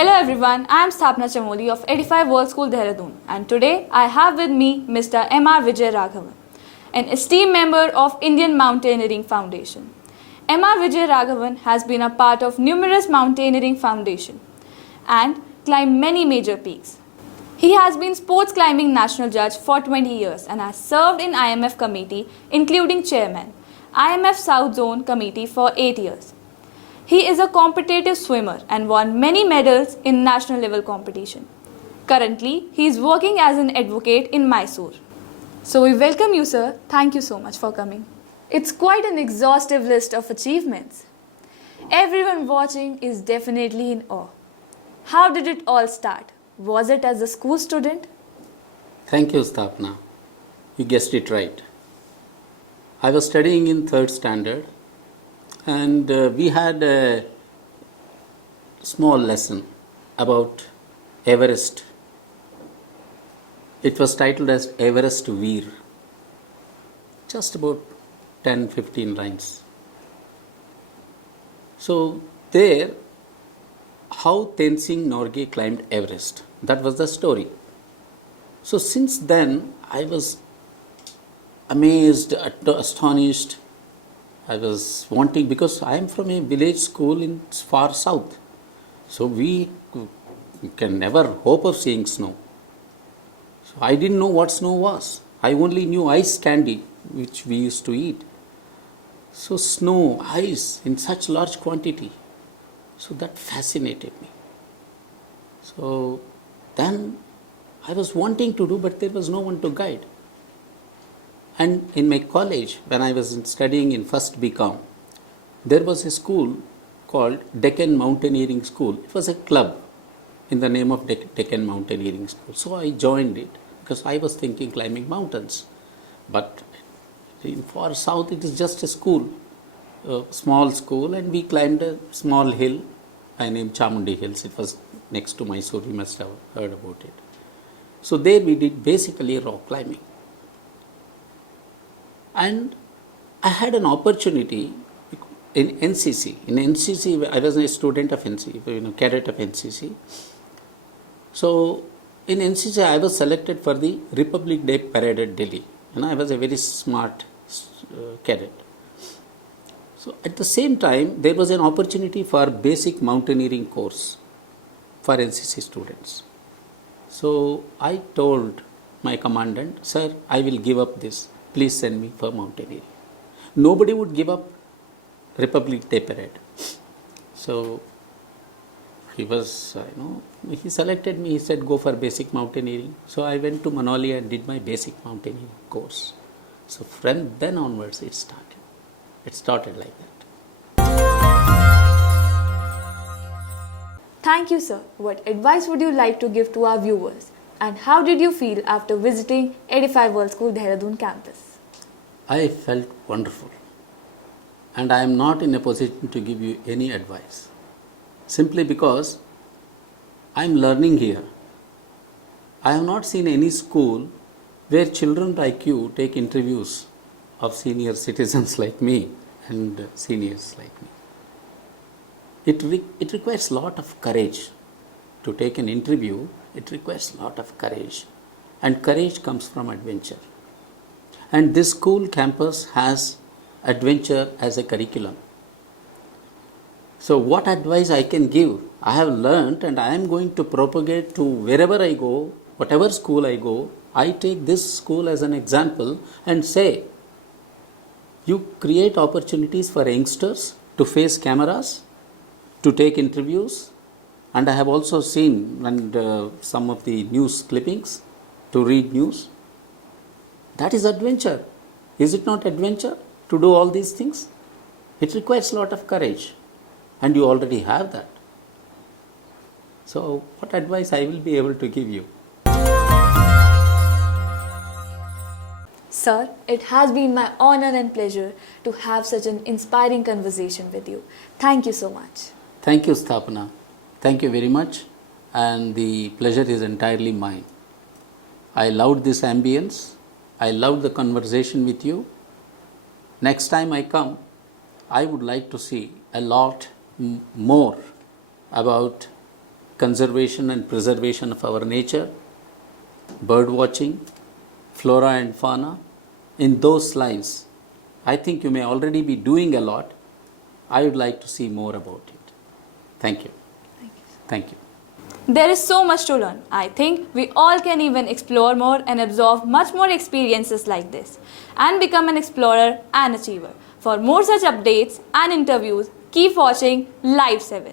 Hello everyone, I am Sthapna Chamoli of 85 World School Dehradun, and today I have with me Mr. M.R. Vijayaraghavan, an esteemed member of Indian Mountaineering Foundation. M.R. Vijayaraghavan has been a part of numerous mountaineering foundations and climbed many major peaks. He has been sports climbing national judge for 20 years and has served in IMF committee including chairman, IMF South Zone committee for 8 years. He is a competitive swimmer and won many medals in national level competition. Currently, he is working as an advocate in Mysore. So we welcome you, sir. Thank you so much for coming. It's quite an exhaustive list of achievements. Everyone watching is definitely in awe. How did it all start? Was it as a school student? Thank you, Sthapna. You guessed it right. I was studying in 3rd standard and we had a small lesson about Everest. It was titled as Everest Veer. Just about 10-15 lines. So there, how Tenzing Norgay climbed Everest. That was the story. So since then, I was amazed, astonished. I was wanting, because I am from a village school in far south. So we can never hope of seeing snow. So I didn't know what snow was. I only knew ice candy, which we used to eat. So snow, ice in such large quantity. So that fascinated me. So then I was wanting to do, but there was no one to guide. And in my college, when I was studying in first BCom, there was a school called Deccan Mountaineering School. It was a club in the name of Deccan Mountaineering School. So I joined it because I was thinking climbing mountains. But in far south, it is just a school, a small school, and we climbed a small hill. I named Chamundi Hills. It was next to Mysore. You must have heard about it. So there we did basically rock climbing. And I had an opportunity in NCC. In NCC, I was a student of NCC, cadet of NCC. So in NCC, I was selected for the Republic Day parade at Delhi. I was a very smart cadet. So at the same time, there was an opportunity for basic mountaineering course for NCC students. So I told my commandant, sir, I will give up this. Please send me for mountaineering. Nobody would give up Republic Day parade. So he was, he selected me. He said, go for basic mountaineering. So I went to Manali and did my basic mountaineering course. So from then onwards, it started. It started like that. Thank you, sir. What advice would you like to give to our viewers? And how did you feel after visiting 85 World School Dehradun campus? I felt wonderful. And I am not in a position to give you any advice. Simply because I am learning here. I have not seen any school where children like you take interviews of senior citizens like me and seniors like me. It requires a lot of courage to take an interview. It requires a lot of courage, and courage comes from adventure. And this school campus has adventure as a curriculum. So what advice I can give? I have learnt and I am going to propagate to wherever I go, whatever school I go. I take this school as an example and say, you create opportunities for youngsters to face cameras, to take interviews. And I have also seen some of the news clippings to read news. That is adventure. Is it not adventure to do all these things? It requires a lot of courage. And you already have that. So what advice I will be able to give you? Sir, it has been my honor and pleasure to have such an inspiring conversation with you. Thank you so much. Thank you, Sthapna. Thank you very much, and the pleasure is entirely mine. I loved this ambience. I loved the conversation with you. Next time I come, I would like to see a lot more about conservation and preservation of our nature, bird watching, flora and fauna. In those lines, I think you may already be doing a lot. I would like to see more about it. Thank you. Thank you. There is so much to learn. I think we all can even explore more and absorb much more experiences like this and become an explorer and achiever. For more such updates and interviews, keep watching Live 7.